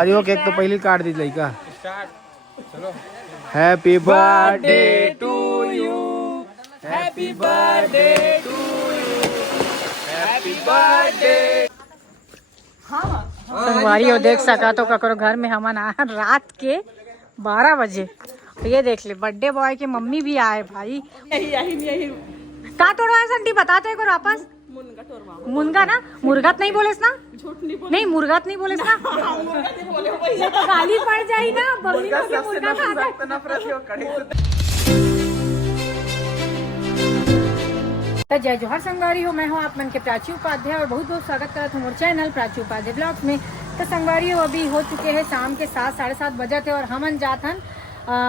अरे केक तो पहले काट दी लड़का। चलो happy birthday to you, happy birthday to you, happy birthday. संगवारी हो देख सका तो ककरो घर में हमन आए रात के 12 बजे। ये देख ले बर्थडे बॉय के मम्मी भी आए भाई। यही का तोड़वाए संटी बताते एक वापस। मुनगा ना, मुर्गात नहीं बोलेस ना, नहीं मुर्गात नहीं बोलेस ना, तो गाली पड़ जाई ना। मुर्गा तो जय जोहर संगवारी हो, मैं हूँ आप मन के प्राची उपाध्याय और बहुत बहुत स्वागत करता हूँ चैनल प्राची उपाध्याय ब्लॉग में। तो संगवारी हो अभी हो चुके हैं शाम के 7 साढ़े 7 बजे थे और हमन जाथन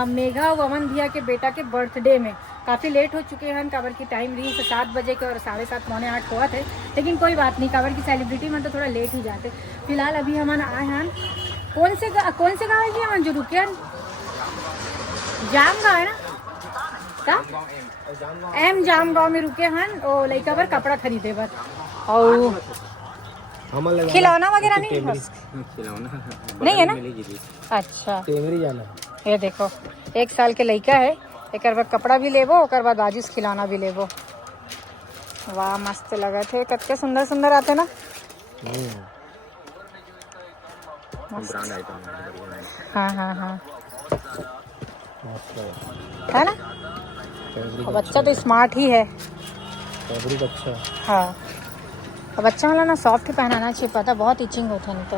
मेघा वमन भैया के बेटा के बर्थडे में। काफ़ी लेट हो चुके हैं, काबर की टाइम रही 7 बजे के और 7:30 पौने 8 हुआ थे, लेकिन कोई बात नहीं, काबर की सेलिब्रिटी में तो थोड़ा लेट ही जाते। फिलहाल अभी हमन आए हैं कौन से गाँव है जी हमन जो रुके जाम गाँव है ना, एम जाम गाँव में रुके हैं और लड़का पर कपड़ा खरीदे बस और खिलौना वगैरह नहीं है ना। अच्छा ये देखो 1 साल के लड़का है, एक बार कपड़ा भी लेबो और बाद बाजू से खिलौना भी लेबो। वाह मस्त लगा थे, कतके सुंदर सुंदर आते ना। हाँ हाँ हाँ है ना। और बच्चा तो स्मार्ट ही है। अच्छा हाँ और बच्चा वाला ना सॉफ्ट ही पहनाना चाहिए, पता बहुत इचिंग होता नहीं तो।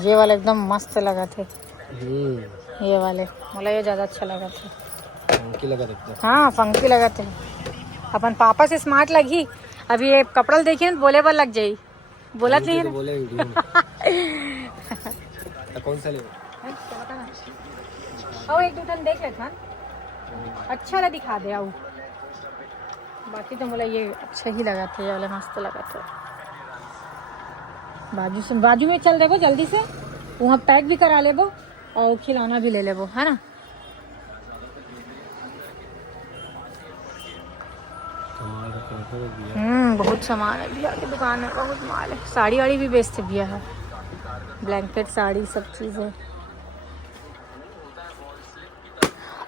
ये वाले एकदम मस्त लगा थे। ये वाले मुझे ये ज्यादा अच्छा लगा था, फंकी लगा था। हाँ फंकी लगा थे। अपन पापा से स्मार्ट लगी, अभी ये कपड़ा देखिए बोले पर लग जाये, बोला नहीं तो बोले कौन सा ले आओ एक दूठन देख लेता, अच्छा लगा दिखा दे आओ। बाकी तो मुझे ये अच्छा ही लगा था, ये वाले मस्त लगा था। बाजू में चल देबो जल्दी से, वहाँ पैक भी करा लेबो और खिलौना भी ले लेबो, है ना। बहुत सामान है भैया की दुकान है, बहुत माल है। साड़ी वाड़ी भी बेचते भैया है, ब्लैंकेट साड़ी सब चीजें।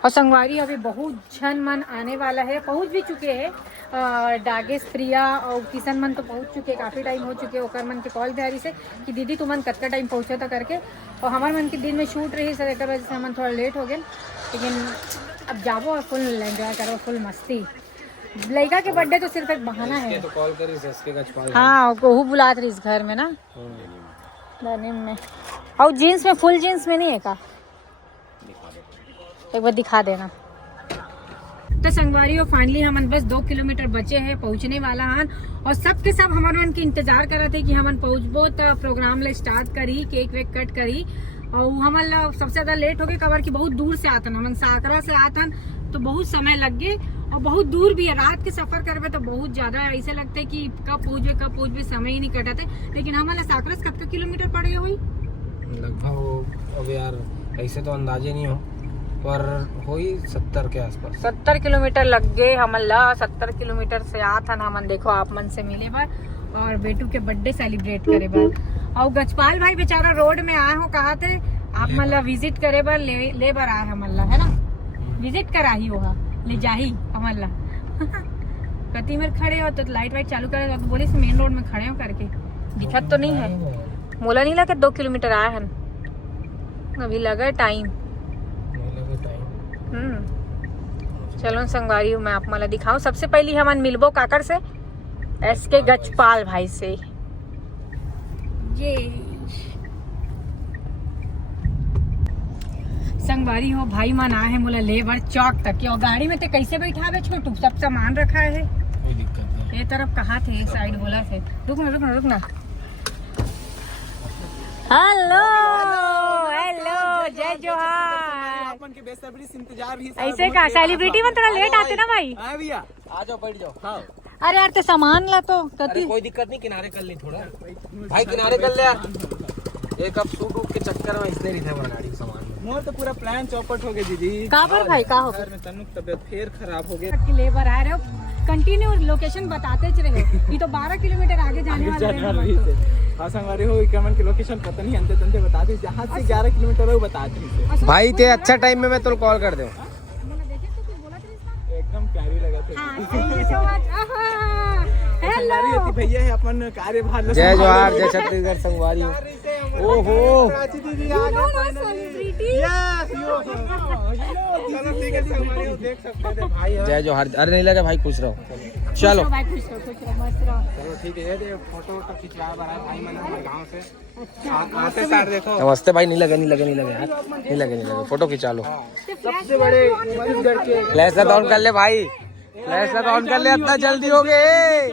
और संगवारी अभी बहुत जन मन आने वाला है, पहुंच भी चुके हैं। डागेश प्रिया और किशन मन तो पहुंच चुके, काफ़ी टाइम हो चुके। ओकर मन के कॉल तैयारी से कि दीदी तुम मन कतका टाइम पहुँचे था करके। और हमारे मन के दिन में शूट रही सर, एक वजह से हम थोड़ा लेट हो गए, लेकिन अब जाबो और फुल एंजॉय करो, फुल मस्ती। लड़का के बर्थडे तो सिर्फ एक बहाना है। तो कॉल करी इसके गचपाल। हाँ कोहू बुलात रही इस घर में ना, डेनिम में और जीन्स में, फुल जीन्स में नहीं है का, एक बार दिखा देना। तो संगवारी हो फाइनली हमन बस 2 किलोमीटर बचे हैं, पहुंचने वाला हन। और सब के सब हमारे मन के इंतजार कर रहे थे कि हमन पहुंचबो तो प्रोग्राम ले स्टार्ट करी, केक वेक कट करी। और हमन सबसे ज्यादा लेट हो गए, कबर की बहुत दूर से आतन, हमन साकरा से आतन तो बहुत समय लग गए और बहुत दूर भी है। रात के सफर करवे तो बहुत ज्यादा ऐसे लगता है कि कब पहुंचबे समय ही नहीं कटते। लेकिन हमारे साकरा से कितना किलोमीटर पड़ गया हुई लगभग, अब यार ऐसे तो अंदाजे नहीं हो पर होई 70 के आसपास। 70 किलोमीटर लग गए हमला। 70 किलोमीटर से आथन हमन, देखो आप मन से मिले बार और बेटू के बर्थडे सेलिब्रेट करे बार। और गजपाल भाई बेचारा रोड में आए हो, कहा थे आप मतलब विजिट करे बार ले बार आए हमला, है ना। विजिट करा ही होगा, ले जाही हमला कति में खड़े हो तो लाइट वाइट चालू करे तो बोले मेन रोड में खड़े हो करके, दिखत तो नहीं है। मोला नहीं लगा 2 किलोमीटर आए हन, अभी लगा टाइम। चलो संगवारी हूँ मैं आप मला दिखाऊं। सबसे पहले हमन मिलबो काकर से, एसके गजपाल भाई से। ये संगवारी हो भाई मन आए हैं मोला लेबर चौक तक, और गाड़ी में ते कैसे बैठा छोटू, सब सामान रखा है। कोई दिक्कत नहीं। ये तरफ कहा थे, एक साइड बोला थे। रुकना हेलो हेलो जय जोहार। अपन के बेसब्री से इंतजार भी ऐसे का सेलिब्रिटी में थोड़ा लेट आते ना भाई। हां भैया आ जाओ, बैठ जाओ। हाँ अरे यार तो सामान ला तो अरे कोई दिक्कत नहीं, किनारे कर ले थोड़ा भाई, किनारे कर ले यार। एक अब सूट के चक्कर में इसने नहीं था गाड़ी सामान मोर तो पूरा प्लान चौपट हो गया दीदी। कहां पर भाई, का हो तनुक तबियत फिर खराब हो गया। लेबर आ रहे हो कंटिन्यू लोकेशन बताते रहे। ये तो 12 किलोमीटर आगे जाने वाला है। हाँ संगवारी हो कमेंट की लोकेशन पता नहीं अंते तंते बताते जहाँ से 11 किलोमीटर है वो बताते भाई ते अच्छा टाइम में मैं तो कॉल कर दूँ। एकदम प्यारी लगा थे। हेलो भैया है अपन कार्यभार। जय जोहार, जय छत्तीसगढ़ संगवारी हो। ओहो प्राची दीदी आ गए। चलो ठीक है संगवारी हो, देख सकते थे भाई। जय जोहार। अरे नहीं लगा भाई, खुश रहो। चलो भाई खुश रहो मस्त रहो। चलो ठीक है, ये फोटो वोटो खिंचवा बड़ा भाई मैंने हमारे गाँव से आते सार देखो। नमस्ते भाई। नहीं लगे यार, नहीं लगे। फोटो खिंचा लो। सबसे बड़े छत्तीसगढ़ के फ्लैश लाइट ऑन कर ले भाई, फ्लैश लाइट ऑन कर ले। इतना जल्दी हो गए,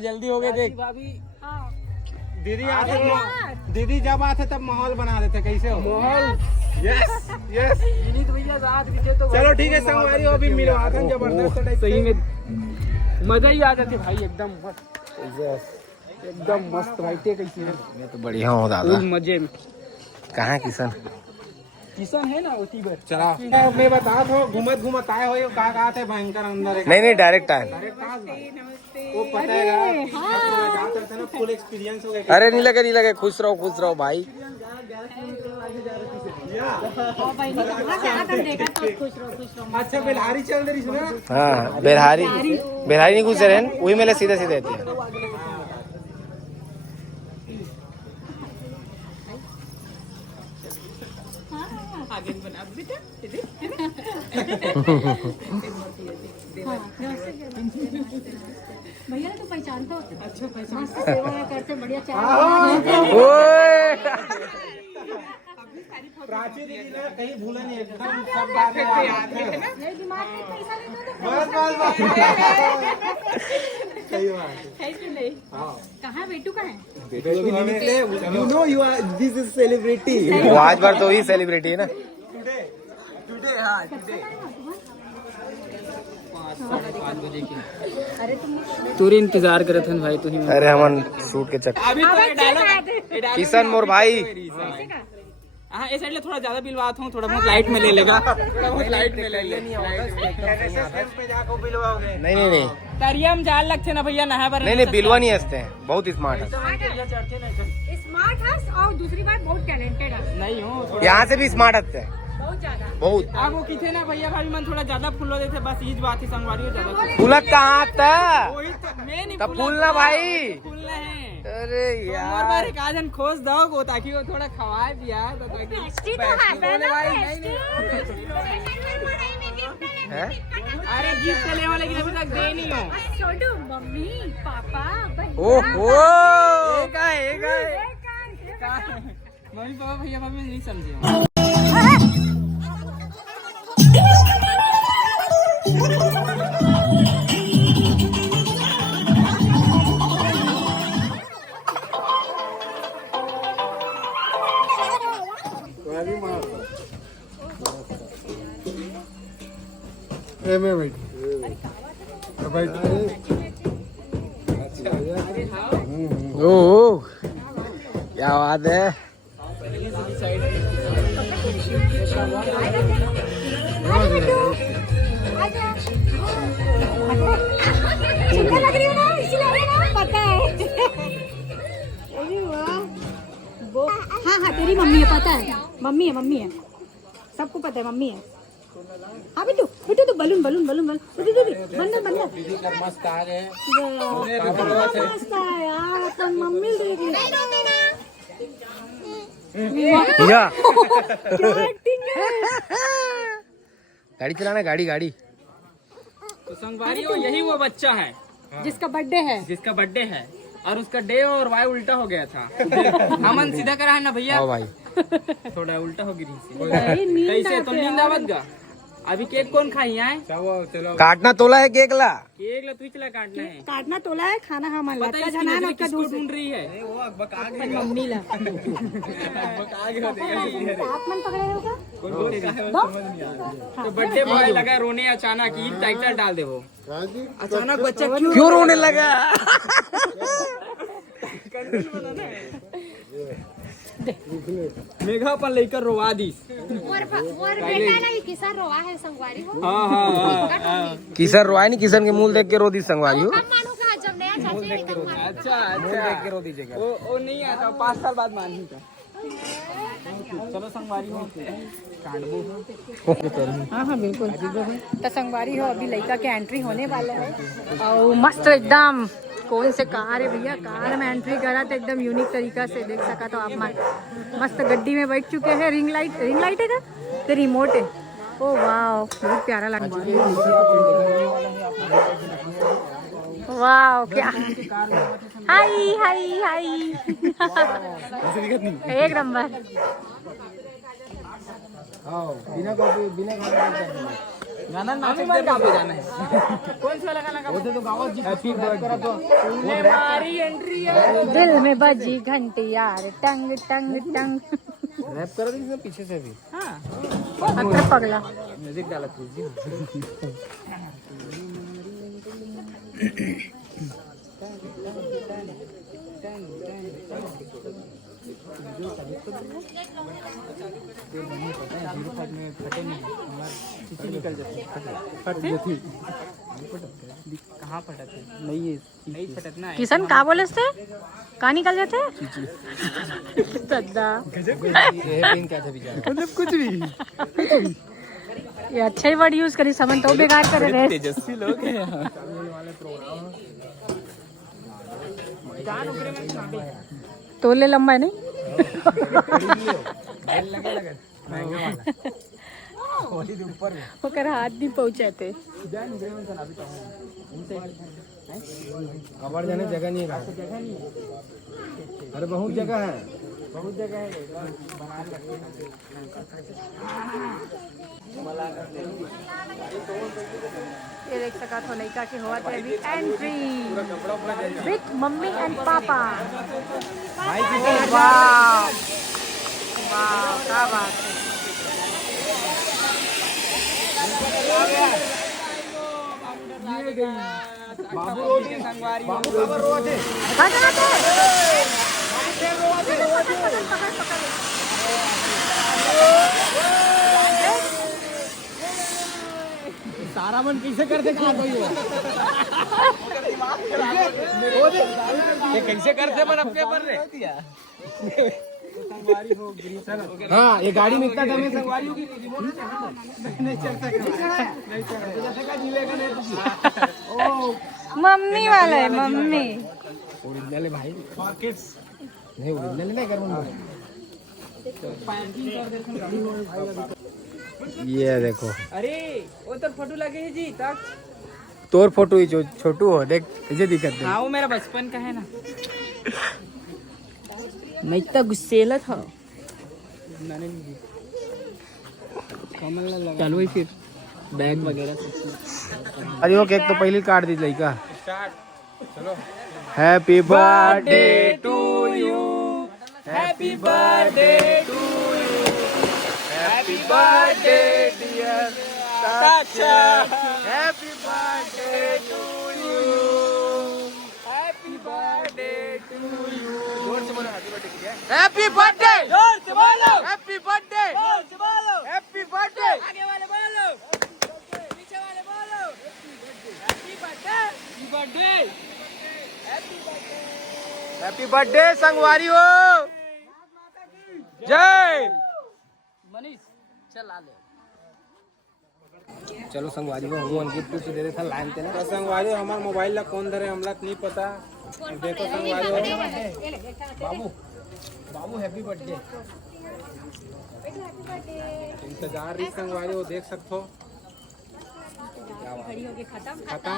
जल्दी हो गए। देख दीदी आते, दीदी जब आते तब माहौल बना देते। कैसे हो माहौल? यस यस विनीत भैया साथ पीछे तो। चलो ठीक है संगवारी हो, अभी मिलवाते हैं जबरदस्त। सही में मजा ही आ जाती भाई, एकदम मस्त, एकदम मस्त भाई। ते कैसी है? मैं तो बढ़िया हूँ दादा। मजे में। कहाँ किशन? किशन है ना उसी पर। चला मैं बता दो, घूमत आए हो कहा थे भयंकर अंदर। नहीं डायरेक्ट आए। वो पता है ना, फुल एक्सपीरियंस हो गया। अरे नहीं लगे। खुश रहो भाई। अच्छा बेलहारी चल रही है ना? हाँ बेलहारी नहीं घुस रहे हैं, वही मेले सीधे आती है। भैया तो पहचानता हो। अच्छा पहचानता सेवा करते बढ़िया चाय। प्राची दीदी ने कहीं भूला नहीं, एकदम सब बातें याद है। मेरे दिमाग में पैसा लेते हो बस सही बात है कि नहीं? कहाँ बेटू का है? You know you are this is celebrity. वो आज बार तो ही सेलिब्रिटी है ना। टुडे हाँ टुडे अरे तुम तूरी इंतजार करे थे भाई तू ही। अरे हमन शूट के चक्कर। अभी तो किशन मोर भाई। हाँ इस साइड थोड़ा ज्यादा बिलवाता हूँ, थोड़ा बहुत लाइट में ले लेगा। लाइट में ले ले। नहीं तरिया में जाल लगते ना भैया, नहा पर नहीं बिलवा नहीं हंसते हैं। बहुत स्मार्ट है। स्मार्ट है और दूसरी बात बहुत टैलेंटेड है। नहीं हो यहाँ से भी स्मार्ट हंसते हैं बहुत ज्यादा। बहुत। अब वो किथे ना भैया भाभी मन थोड़ा ज्यादा फूलो देते, बस ये बात ही संगवारी हो ज्यादा। फूलक कहाँ था? वही तो मैं नहीं तब फूलना भाई। फूलना है। अरे और यार बार एक आजन खोज दो को ताकि वो थोड़ा खवाए पिया तो टेस्टी तो है ना, है? अरे गिफ्ट चले वाले की अभी तक दे नहीं हो। छोटू मम्मी पापा ओहो मम्मी पापा भैया भाभी नहीं समझे। ओह क्या बात है। चिंता लग रही है ना, इसलिए ना पता है। अरे वाह वो हाँ तेरी मम्मी है, पता है मम्मी है सबको पता है मम्मी है। हाँ बेटू तो बलून बंदर मस्त आ गए मस्त है यार। तो मम्मी देख ली या क्या एक्टिंग है। गाड़ी चलाना, गाड़ी तो संगवारी हो यही वो बच्चा है जिसका बर्थडे है और उसका डे और वाई उल्टा हो गया था। हमन सीधा करा है ना भैया। आओ भाई। थोड़ा उल्टा हो गिरी नींद कैसे तो नींद आवत गा। अभी केक कौन खाई है? चलो काटना तोला है केक ला। केक ला तू चला काटना है। काटना तोला है, खाना हमारा पता है इसकी नजर किसको ढूंढ रही है? मम्मी ला आप मन पकड़े होगा। तो बर्थडे बॉय लगा रोने अचानक, ईद टाइटल डाल दे वो अचानक बच्चा क्यों रोने लगा? मेघा पर लेकर रोवा दी किशन रोआ नहीं, किशन के मूल देख के रो दी संगवारी हो। अच्छा देख के रो दीजिएगा। वो नहीं आता, 5 साल बाद मान। चलो संगवारी हो हाँ हाँ बिल्कुल। तो संगवारी हो, अभी लड़का के एंट्री होने वाला है और मस्त एकदम कौन से कार है भैया, कार में एंट्री करा तो एकदम यूनिक तरीका से देख सका। तो आप मस्त गड्डी में बैठ चुके हैं। रिंग लाइट है का तो रिमोट है। ओ वाह बहुत प्यारा लग रहा है। वाह क्या हाय हाय हाय एक नंबर। बिना कॉपी बिना गाना नाचते पे जाना है। कौन सा गाना का? वो तो गाँव जी हैप्पी बर्थडे तो हमारी एंट्री है। दिल में बजी घंटी यार टंग टंग टंग। रैप कर दीजिए पीछे से भी। हाँ अत्र पगला म्यूजिक डाला कीजिए। कहाँ फटते? नहीं फटना है। किशन का बोले थे कहाँ निकल जाते हैं? सद्दा मतलब कुछ भी ये अच्छा ही वर्ड यूज करी, समझ तो बेकार करे रहे। तेजस्वी लोग हैं यहाँ। तोले लंबा है नहीं? ओकर हाथ नहीं पहुँचाते। कबाड़ जाने जगह नहीं है। अरे बहुत जगह है। ये देख सका तो लड़का के हुआ थे अभी एंट्री विथ मम्मी एंड पापा। वाह वाह क्या बात है। सारा मन कैसे करते कहाँ कोई हो? ये कैसे करते मन अपने पर रे? हाँ ये गाड़ी में इतना दम है संगवारी होगी नहीं चल सकता। मम्मी वाला है मम्मी। ओरिजिनल है भाई। नहीं ओरिजिनल नहीं कर। ये देखो। अरे वो तो फोटो लगे है जी तक। तोर फोटो ही छोटू हो देख तुझे दिक्कत है। हाँ वो मेरा बचपन का है ना। मैं तो गुस्सेला था। चलो ही फिर बैग वगैरह। अरे वो केक तो पहले काट दी लड़का। चलो happy birthday to you, happy birthday to you, happy birthday dear chacha, happy birthday to you, happy birthday to you. Happy birthday जोर से बोलो, हैप्पी बर्थडे जोर से बोलो, हैप्पी बर्थडे आगे वाले बोलो, पीछे वाले बोलो, happy birthday, happy birthday, happy birthday संगवारी हो। जय मनीष चला ले। चलो संगवारी को हम गिफ्ट कुछ दे देता लाइन ते ना। संगवारी हमारा मोबाइल ला कौन धरे हमला नहीं पता। देखो संगवारी बाबू बाबू हैप्पी बर्थडे। इंतजार रही संगवारी हो देख सकते हो। खत्म।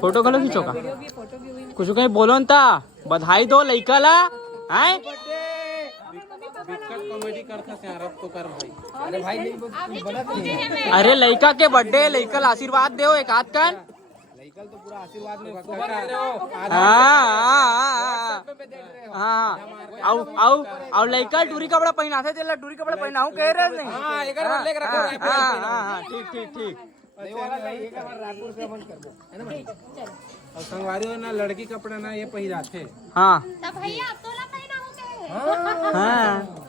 फोटो कलो खींचो का कुछ कहीं बोलो ना बधाई दो लइका ला हैं। कॉमेडी करता से रब तो कर भाई। अरे भाई अरे लइका के बर्थडे लइका आशीर्वाद दो एक हाथ कर। लइकल तो पूरा आशीर्वाद में हाँ आओ लइका टूरी कपड़ा पहना थे तेला टूरी कपड़ा पहनाऊ कह रहे नहीं। हाँ ठीक ठीक ठीक। और संगवारी हो ना लड़की कपड़ा ना ये पहिरा थे। हाँ हाँ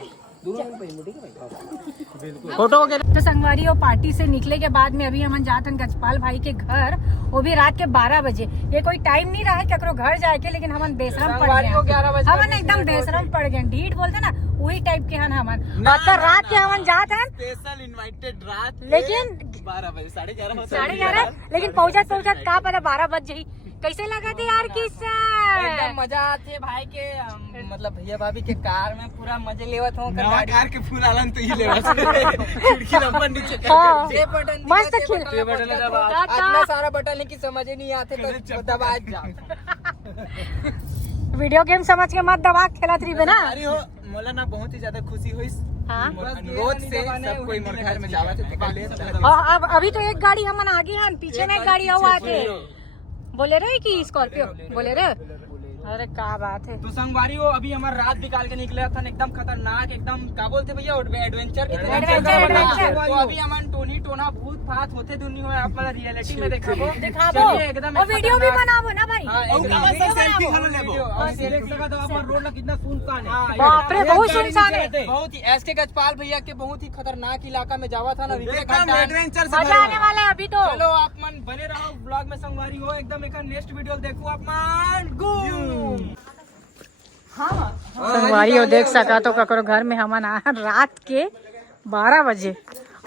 फोटो वगैरह तो संगवारी और पार्टी से निकले के बाद में अभी हम जाते हैं गजपाल भाई के घर, वो भी रात के 12 बजे। ये कोई टाइम नहीं रहा है ककरो घर जाए के, लेकिन हमन बेशरम पड़ गए, हमन एकदम बेशरम पड़ गए, ढीठ बोलते ना वही टाइप के हन हमन। और रात के हमन जाते हैं स्पेशल इनवाइटेड रात, लेकिन 12 बजे 11:30 11:30, लेकिन पहुंचत कहा पता 12 बज जाई। कैसे लगा थे यार किस्सा? एकदम मजा आते भाई के, मतलब भैया भाभी के कार में पूरा मजे लेवत हो। कार के फूल आलन तो ही लेवत खिड़की नंबर नीचे ये बटन मस्त खेल, इतना सारा बटन है कि समझ ही नहीं आते तो दबा जाओ। वीडियो गेम समझ के मत दबा खेलत रही ना। अरे हो मोला ना बहुत ही ज्यादा खुशी हुई हाँ? अनुरोध से सब कोई मोर घर में जावा थे। और अब अभी तो एक गाड़ी हमन आगे हैं, पीछे में एक गाड़ी और आगे। बोलेरो है कि स्कॉर्पियो? बोलेरो। अरे क्या बात है। तो संगवारी हो अभी हमारा रात निकाल के निकले था, एकदम खतरनाक, एकदम क्या बोलते भैया एडवेंचर की तरह। एडवेंचर। तो अभी हमारे टोनी टोना भूत फात होते दुनिया में, आप मतलब रियलिटी में दिखाबो एकदम और वीडियो भी बनाबो ना भाई। रोड ना कितना सुनसान है, बाप रे बहुत सुनसान है। बहुत ही एस के गजपाल भैया के बहुत ही खतरनाक इलाका में जावा था ना, एडवेंचर से मजा आने वाला है अभी तो। चलो आप मन बने रहो ब्लॉग में संगवारी हो, एकदम एक नेक्स्ट वीडियो देखो आप मन गो। संगवारी हो देख सका तो ककरो घर में हमन आए रात के 12 बजे।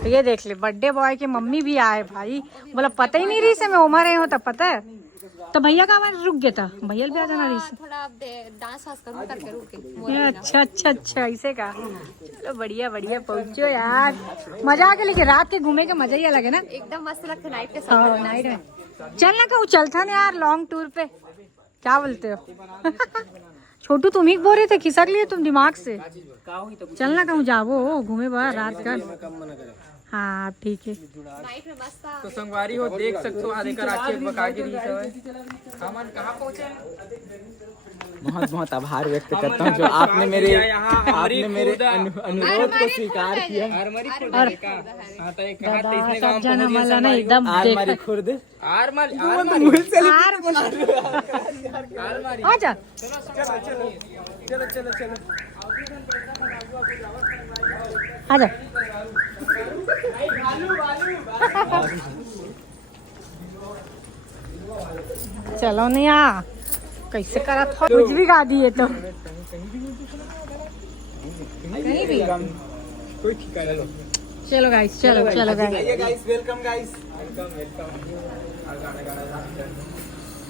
ये देख ले बर्थडे बॉय के मम्मी भी आए भाई, बोला पता ही नहीं रही से मैं उमर रहे हो तब पता है। तो भैया का आवाज रुक गया था, भैया भी आ जाना रही से थोड़ा डांस वांस करूं करके रुके। अच्छा ऐसे का। चलो बढ़िया पहुंचो यार, मजा आ गया। लेकिन रात के घूमे के मजा ही अलग है ना, एकदम मस्त लगता है नाइट के हाँ समय। नाइट में चलना कहूँ चलता ना यार लॉन्ग टूर पे, क्या बोलते हो? छोटू तुम ही बोल रहे थे खिसक लिए तुम दिमाग से। चलना कहूँ जाओ घूमे बाहर रात का। हाँ ठीक है। नाइट में मस्त तो संगवारी हो देख सकते हो आधे का राखी बका के रही सब। हमन कहां पहुंचे? बहुत बहुत आभार व्यक्त करता हूँ जो आपने मेरे अनुरोध को स्वीकार किया। सब जन हमारा ना एकदम आरमारी खुर्द आजा। आजा चलो नहीं आ कैसे करा था, कुछ भी गा दिए तो कहीं भी। चलो गाइस चलो गाइस वेलकम गाइस।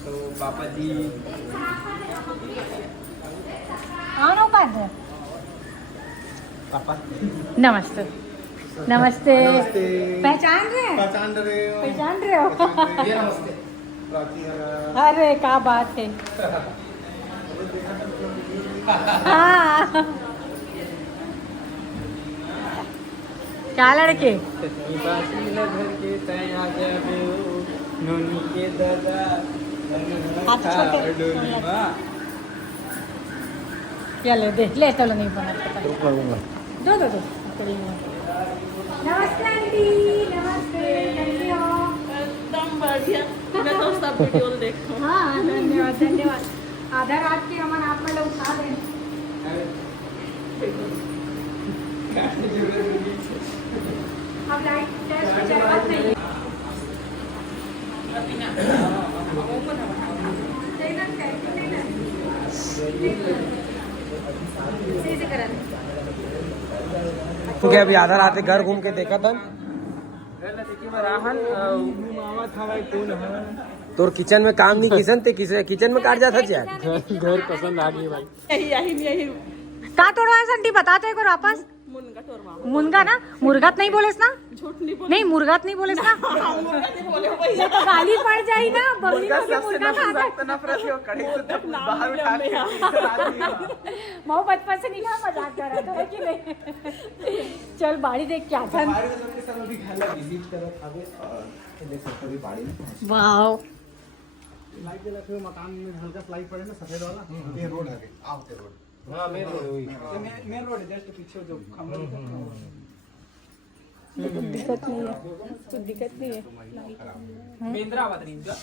तो पापा जी आनो बात है। पापा नमस्ते पहचान रहे हो? ये नमस्ते। अरे क्या बात है। हाँ क्या लड़के क्या ले तो नहीं बना दो नमस्ते आंटी, नमस्ते कैसी हो? एकदम बढ़िया, मैं तो सब वीडियो देखूं। हाँ धन्यवाद। आधा रात के हमन आप में उठा दें। अब लाइट टेस्ट जरूरत नहीं है। क्योंकि अभी आधा रात घर घूम के देखा था तोर किचन में काम नहीं किचन ते किचन में काट जाता यार। घर पसंद आ गई भाई। यही का तोड़ा है संटी बताते हैं वापस। मुनगा ना मुर्गात नहीं बोलेस ना? नहीं मुर्गात नहीं बोलेस ना? ये तो गाली पड़ जाई ना बबली को कि मुर्गा मऊ बचपन से नहीं मजाक कर रहा था कि नहीं। चल बाड़ी देख क्या था। वाओ मकान में हल्का स्लाइड पड़े ना सफेद वाला ये रोड है आवते रोड। हाँ मेन रोड है जस्ट पीछे जो खंभा दिक्कत नहीं है। बेंद्रा आवाज नहीं का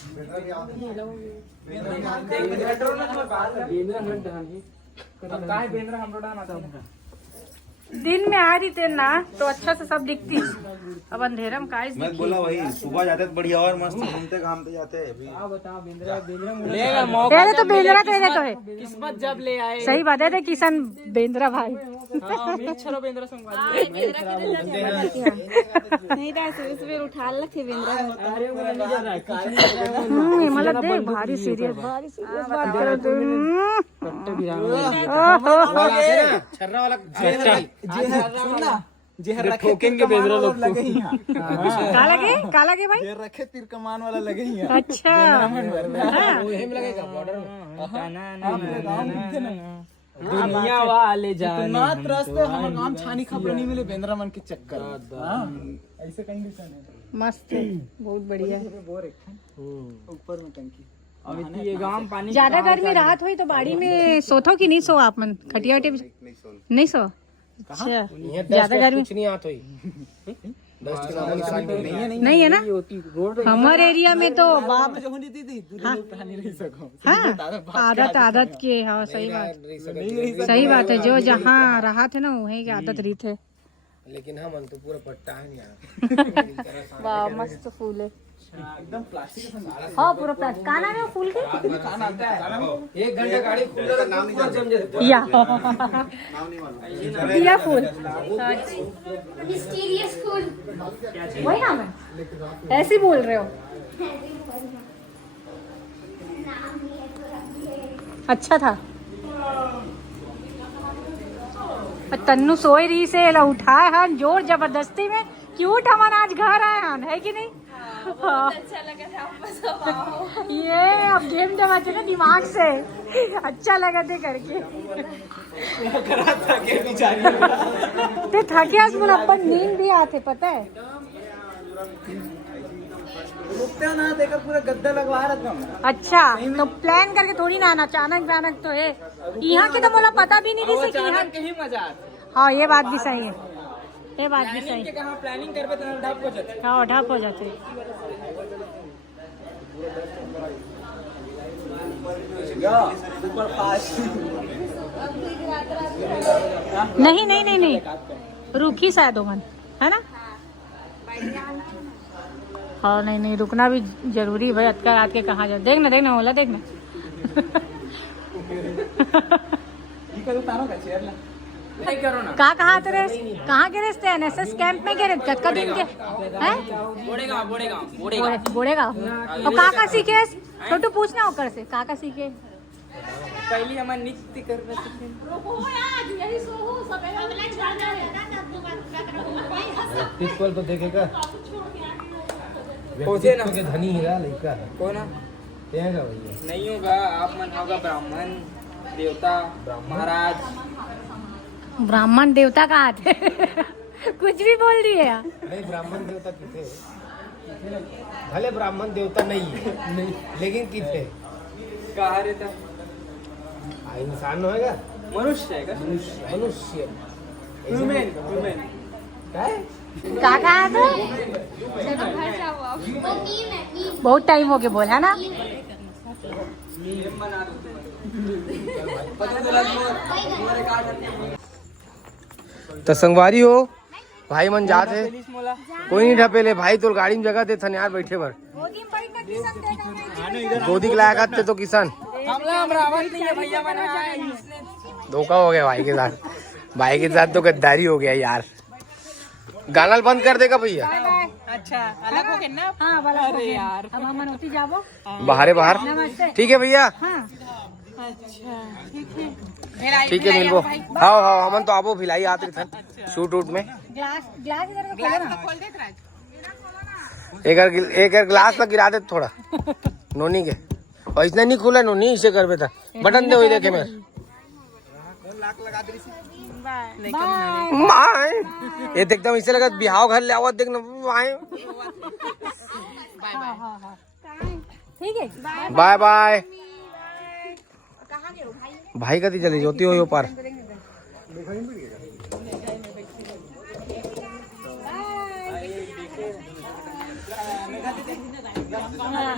बेंद्रा हम रोड आना था। दिन में आ रही थे ना तो अच्छा से सब दिखती, अब अंधेरा में काइस मैं बोला वही सुबह जाते तो बढ़िया और मस्त घूमते घामते जाते हैं अभी। लेगा मौका पहले तो बेंद्रा करेगा तो है, किस्मत जब ले आए। सही बात है किशन बेंद्रा भाई। हाँ, छरो बेंद्रा संगवारी नहीं था सुबह उठा लगे बेंद्रा। मतलब देख भारी सीरियस बात करो छर्रा वाला सुनना जेहर ठोकेंगे बेंद्रा लोग लगे ही का लगे भाई जेहर रखे तीर कमान वाला लगे ही अच्छा हेम लगेगा बॉर्डर में दुनिया वाले जाने रास्ते हमारे काम छानी खबर नहीं मिले बेंद्रा मन के चक्कर। ऐसे कंडीशन है मस्त है, बहुत बढ़िया। ऊपर में टंकी अभी ये गांव पानी ज्यादा गर्मी रात हुई तो बाड़ी में सोथो कि नहीं सो आप मन खटिया नहीं सो? अच्छा ज्यादा गर्मी कुछ नहीं आत हुई नहीं है ना हमारे एरिया में तो बाप हाँ आदत के। हाँ सही बात है, जो जहाँ रहा थे ना वहीं की आदत रही थे। लेकिन हम तो पूरा पट्टा है नहीं वाह मस्त फूल है एकदम प्लास्टिक। हाँ पूरा प्लास्टिक। कहाँ नाम है वो फूल के? 1 घंटा गाड़ी खुला नाम नहीं जम जाता या दिया फूल मिस्टीरियस फूल वही नाम है, ऐसे ही बोल रहे हो? अच्छा था। तन्नू सोई रही से उठाए हन जोर जबरदस्ती में, क्यूट हमारा आज घर आए हन है कि नहीं? हाँ। अच्छा लगा था आपको। ये अब गेम जमाते ना दिमाग से, अच्छा लगा थे करके ते थके आज मुझे अपन नींद भी आते पता है। रुकते ना देखकर पूरा गद्दा लगवा रखा हूं। अच्छा तो प्लान करके थोड़ी ना आना, अचानक तो है यहाँ की तो मुझे पता भी नहीं थी कि यहाँ। कहीं मजा हाँ ये बात भी सही है, ये बात भी सही है। कहाँ प्लानिंग करबे तो ढप हो जाते। हाँ ढप हो जाते। नहीं रुकी शायद ओमन है ना। हाँ नहीं रुकना भी जरूरी भाई, अटका रात के कहाँ जाओ। देखना होला देखना कहाँ तेरे कहाँ के रिश्ते एनएसएस कैंप में गिरे कक्का दिन के हैं? बोड़ेगांव और काका सीखे छोटू पूछना होकर से काका सीखे पहले हमारे नृत्य करने प्रिंसिपल तो देखेगा पहुंचे ना के धनी हीरा लड़का कौन देगा भैया नहीं होगा। आप मन होगा ब्राह्मण देवता महाराज। ब्राह्मण देवता कहाँ थे कुछ भी बोल दिए यार। नहीं ब्राह्मण देवता किथे भले ब्राह्मण देवता नहीं है लेकिन किथे कहाँ रहता इंसान होएगा मनुष्य है मनुष्य ह्यूमन क्या है काका थे बहुत टाइम हो गया बोल है ना। तो संगवारी हो भाई मन जात है कोई नहीं ढपेले भाई तो गाड़ी में जगह दे थन यार बैठे भर गोदी के लायक थे तो किसान धोखा हो गया भाई के साथ तो गद्दारी हो गया यार। गाना बंद कर देगा भैया। अच्छा अलग हो गया ना। हाँ अरे यार अब हम होती जाबो बाहर ठीक है भैया। अच्छा ठीक है मिलबो। हाँ हमन तो आबो भिलाई आते थे शूट उट में। ग्लास इधर खोल दे एक ग्लास में गिरा दे थोड़ा नोनी के और इसने नहीं खुला नोनी इसे कर बेटा बटन दे हुई देखे मैं ये देखता हूँ इसे लगा बिहाव घर ले आओ देखना ठीक है बाय बाय। भाई कती चली जोती हो यो पार हाँ